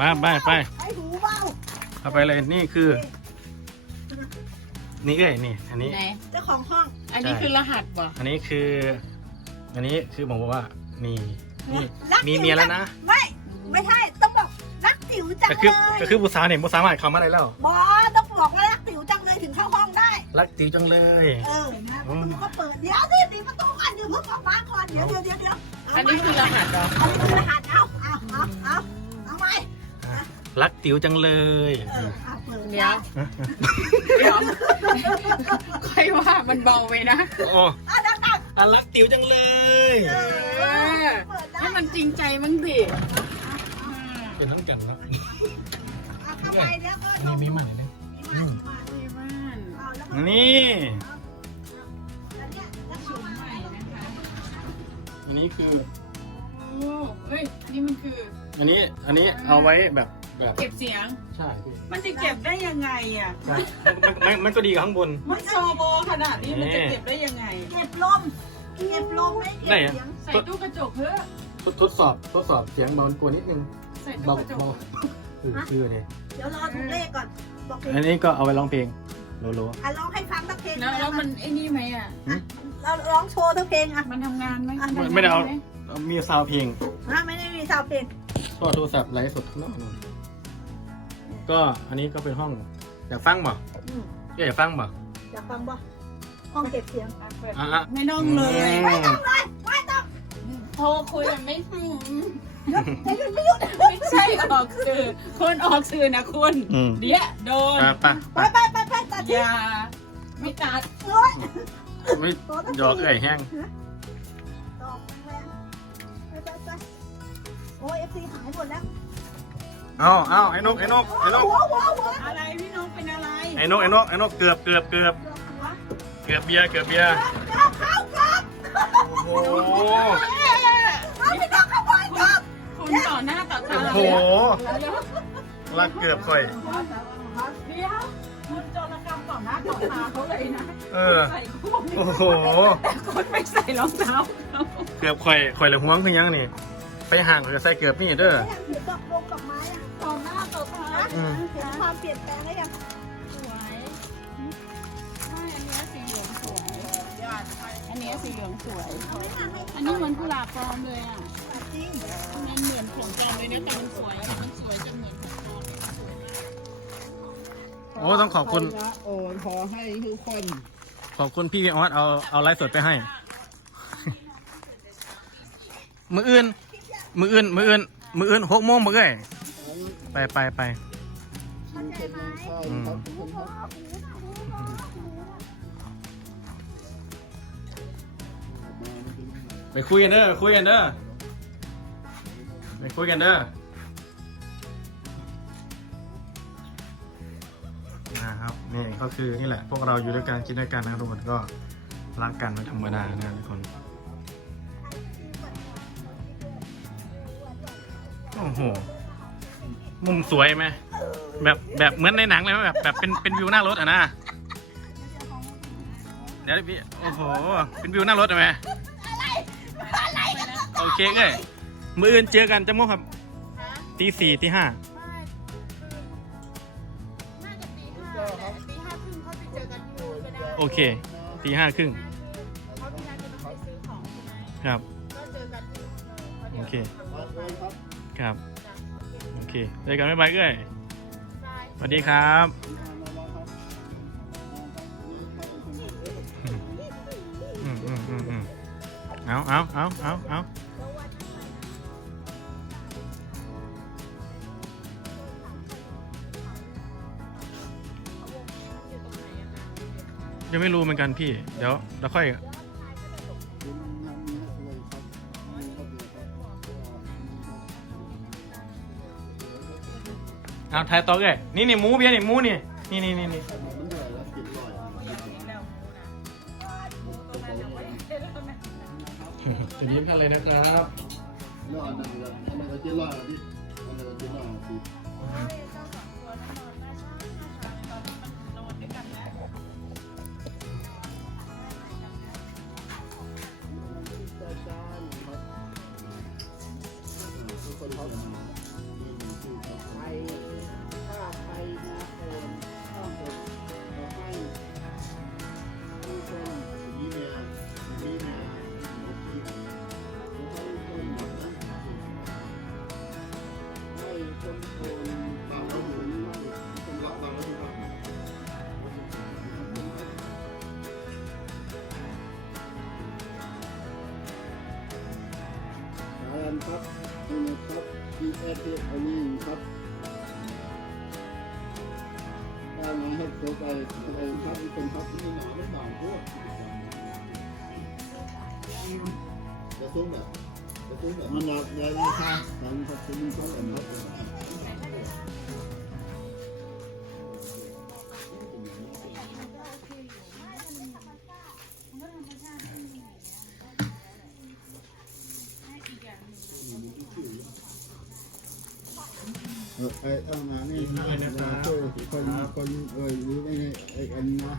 มาไปไปไอ้หูเบาเอาไปเลยนี่คือ นี่เอ้ยนี่ อันนี้ ไหนเจ้าของห้อง อันนี้ใช่คือรหัสบ่อันนี้คือ อันนี้คือผมบอกว่านี่นี่รักมีจิ๋เมียแล้วนะไม่ไม่ใช่ต้องบอกรักจิ๋วจังก็เลคือยก็คือผู้สาวเนี่ยผู้สาวมาเข้ามาได้แล้วบอสต้องบอกว่ารักจิ๋วจังเลยถึงเข้าห้องได้ รักติวจังเลย เออนะอืประมตูก็เปิดเดี๋ยวสิตีประตูก่อนเดี๋ยวเพิ่งออกมาก่อนเดี๋ยวเดี๋ยวเดี๋ยวเดี๋ยวเาอันนี้คือรหัสเหรออันนี้คือรหัสเอาเอาเอาเอาเอาไหม รักติวจังเลยเออเอาเปิดเดี๋ยวเดี๋ยวค่อยว่ามันเบาไปนะโอ้อะดังดังอะรักติวจังเลยๆเอเอออเปิดได้ให้มันจริงใจมั้งสิเป็นทั้งกันนะเอาเข้าไปแล้วก็นี่มีมันเลยมีมันมีมันที่บ้านเอาแล้วก็นี่แล้วเนี่ยแล้วก็ชุมใหม่นะคะอันนี้คือโอ้เฮ้ยอันนี้มันคือ อันนี้อันนี้เอาไว้แบบ แบบเก็บเสียง ใช่พี่มันจะเก็บได้ยังไงอะใช่มันมันมันก็ดีกับข้างบน มันโซโบขนาดนี้มันจะเก็บได้ยังไง เก็บลม เก็บลมไม่เก็บได้อะเสียง ใส่ตู้กระจกเพื่อทดทดสอบทดสอบเสียงเบากว่านิดนึงใส่ตู้เบากระจก เบาคือชื่อเนี่ยเดี๋ยวรอถูกเลขก่อน บอกเพลงอันนี้ก็เอาไว้ร้องเพลงโลโล อะร้องให้ฟังสักเพลงแล้วแล้วมันไอ้นี่ไหมอะ เราร้องโชว์สักเพลงอะมันทำงานไหมอะนทำงนหไม่ได้เอามีซาวด์เพลงฮะไม่ได้มีซาวด์เพลง ก็โทรศัพท์ไลฟ์สดข้างนอกนู่น ก็อันนี้ก็เป็นห้องอยากฟังบ่อืมอยากฟังบ่อยากฟังบ่ห้องเก็บเสียงอะเปิดอะอะไม่ต้องเลยอืมไม่ต้องเลยไม่ต้องโทรคุยกันไม่ถึงใจเย็นไม่หยุดไม่ใช่ออกสื่อคนออกสื่อนะคุณ อืมเดี๋ยวโดน ไปไปไปไปไปไปตัดอทิ้งย่าไม่ตัดโอ้ยไม่หยอกเอ้ยแห้งดอกแรงไปไปไปโอ้ยเอฟซีหายหมดแล้ว เอาเอาไอ้นกไอ้นกไอ้นกหัวหัวหัวอะไรพี่น้องเป็นอะไรไอ้นกไอ้นกไอ้นกเกือบเกือบเกือบหัวเกือบเบียร์เกือบเบียร์เข้าเข้าเข้าโอ้โหเอาไปต้องขโมยครับคุณต่อหน้าต่อตาโอ้โหเดี๋ยวรักเกือบค่อยเดี๋ยวคุณโจรกรรมต่อหน้าต่อตาเขาเลยนะเออใส่คู่โอ้โหแต่คนไม่ใส่รองเท้าเขาเกือบค่อยค่อยเลยห่วงคือยังนี่ไปห่างก็ใส่เกือบนี่เด้อ ยังเห็นดอกลงดอกไม้อะต่อหน้าต่อตาอืม เห็นความเปลี่ยนแปลงแล้วยังสวยไม่อันเนี้ยสีเหลืองสวย อันเนี้ยสีเหลืองสวย เอาไม่มาให้อันนี้เหมือนกุหลาบปลอมเลยอะจริงมันเหมือนของปลอมเลยนะแต่มันสวยอะมันสวยจนเหมือนของปลอมเลยสวยมากโอ้ต้องขอบคุณโอ้ขอให้ทุกคนขอบคุณพี่ออสเอาเอาไลฟ์สดไปให้ มืออื่น มืออื่น มืออื่น มืออื่นหกโมงมือเอ้ย ไปไปไปเข้าใจไหมอืมหูพอหูนะหูพอหูไปคุยกันเด้อคุยกันเด้อไปคุยกันเด้อนะครับนี่ก็คือนี่แหละ พวกเราอยู่ด้วยกันกินด้วยกันนะทุกคนก็รักกันเป็นธรรมดานะทุกคนโอ้โห มุมสวยไหมแบบแบบเหมือนในหนังเลยไหมแบบแบบเป็นเป็นวิวหน้ารถอะนะเดี๋ยวพี่โอ้โหเป็นวิวหน้ารถไหมโอเคเอ้ยมืออื่นเจอกันจะมั่วครับตีสี่ตีห้าน่าจะตีห้าครึ่งโอเคตีห้าครึ่งครับ โอเค ครับ เคเจอกันบ๊ายบายเอ้ยสวัสดีครับอืมอืมอืมอืมเอาเอาเอาเอาเอายังไม่รู้เหมือนกันพี่ เดี๋ยวเดี๋ยวค่อย เอาถ่ายต่อเลยนี่นี่หมูเบียร์นี่หมูนี่นี่นี่นี่นี่จะยิ้มท่านเลยนะครับรอดนั่งกันทำไมเราเจ๊รอดอะพี่ทำไมเราเจ๊รอดอะพี่ นะครับ P S P อันนี้ครับได้มาให้ครบไปไปครับทุกคนครับนี่หนาไม่บางพวกจะซุ้มแบบจะซุ้มแบบมันหนักเลยนะครับสามครับคุณผู้ชมครับเอ ไอ้เอามานี่นะคนคนคนเอ้ยรู้ไม่ไอ้อันนี้นะ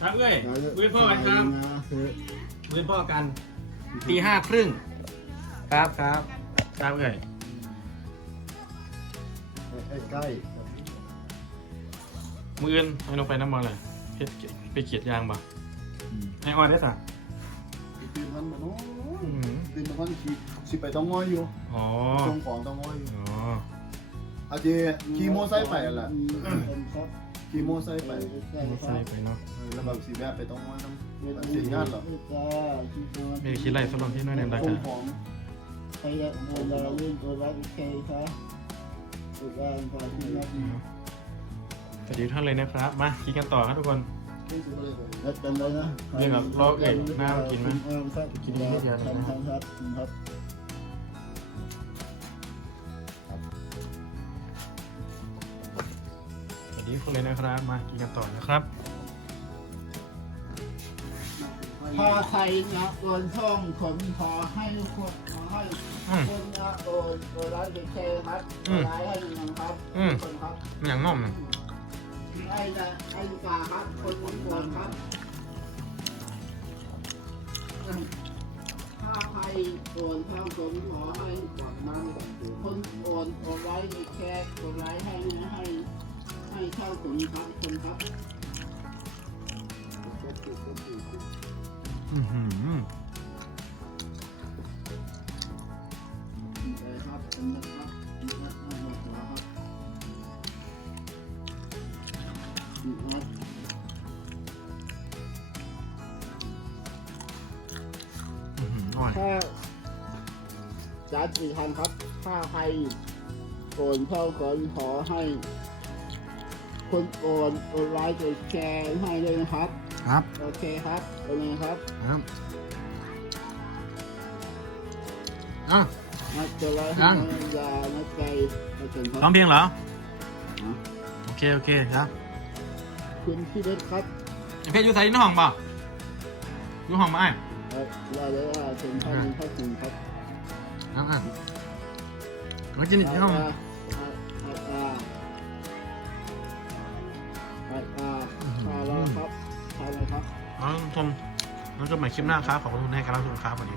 ครับเอ้ยคุยพ่อกันครับนะคือคุยพ่อกันตีห้าครึ่งครับครับครับเอ้ยใกล้มืออื่นไม่ลงไปน้ำมันเลยเพชรไปเกียดยางบ่ไอ้ออยได้สักตีมันมันโอ้ตีมันมันสิสิไปต้องง้อยอยู่อ๋อส่งของต้องง้อยอยู่ อ๋ออาเจขี่โมไซค์ไปแหละครับขี่โมไซค์ไปไม่ใส่ไปเนาะแล้วแบบสีแวะไปต้องง้อยน้ำเสียงานเหรอไม่ได้คิดอะไรสำหรับที่น้อยในรักส่งอะของใครอยากเวลาเล่นตัวรักใครครับทุกการผ่านที่นัดสวัสดีทุกท่านเลยนะครับ มาคิดกันต่อครับทุกคนขึ้นสูงเลยนัดกันเลยนะเรื่องกับรอเอกหน้ากินไหมครับกินนิดเดียวครับนะครับ ทุกคนเลยนะครับ มากินกันต่อนะครับพาใครนะโอนช่องขนขอให้คนขอให้อืมคนนะโอนโอนร้านเป็นแค่ครับอืมร้านให้หนึ่งครับอืมคนครับมันอย่างง่อมนะไอ้นะไอ้กาครับคนคนโอนครับถ้าใครโอนทางผมขอให้กลับมาคนโอนโอนไว้ในแค่โอนไว้ให้ให้ ให้เช่าผมครับคนครับอื้อหือเลยครับผมนะครับนะครับม่หมดแล้วครับนะครับอื้อหืออร่อยถ้าจัดอีกครั้งครับถ้าใครโอนเข้าคนขอให้ คนโอนโอนไลค์กดแชร์ให้เลยนะครับ ครับ โอเคครับโอเคครับครับอะนัดจะไลค์ให้น้องยานัดใจนัดถึงคร้อรังบเพลงเหรอ โอเค โอเคครับคุณพี่เล็กครับเพลงอยู่ใส่ในห้องเปล่าอยู่ห้องมาไอ้เอ่อว่าเลยว่าถึงท่านท่านถึงครับอะอะมากินที่ห้องอ่าอ่าอ่า แล้วครับทานเลยครับ อ๋อชมแล้วก็ใหม่คลิปหน้าครับ ขอบคุณให้การรับชมครับวันดี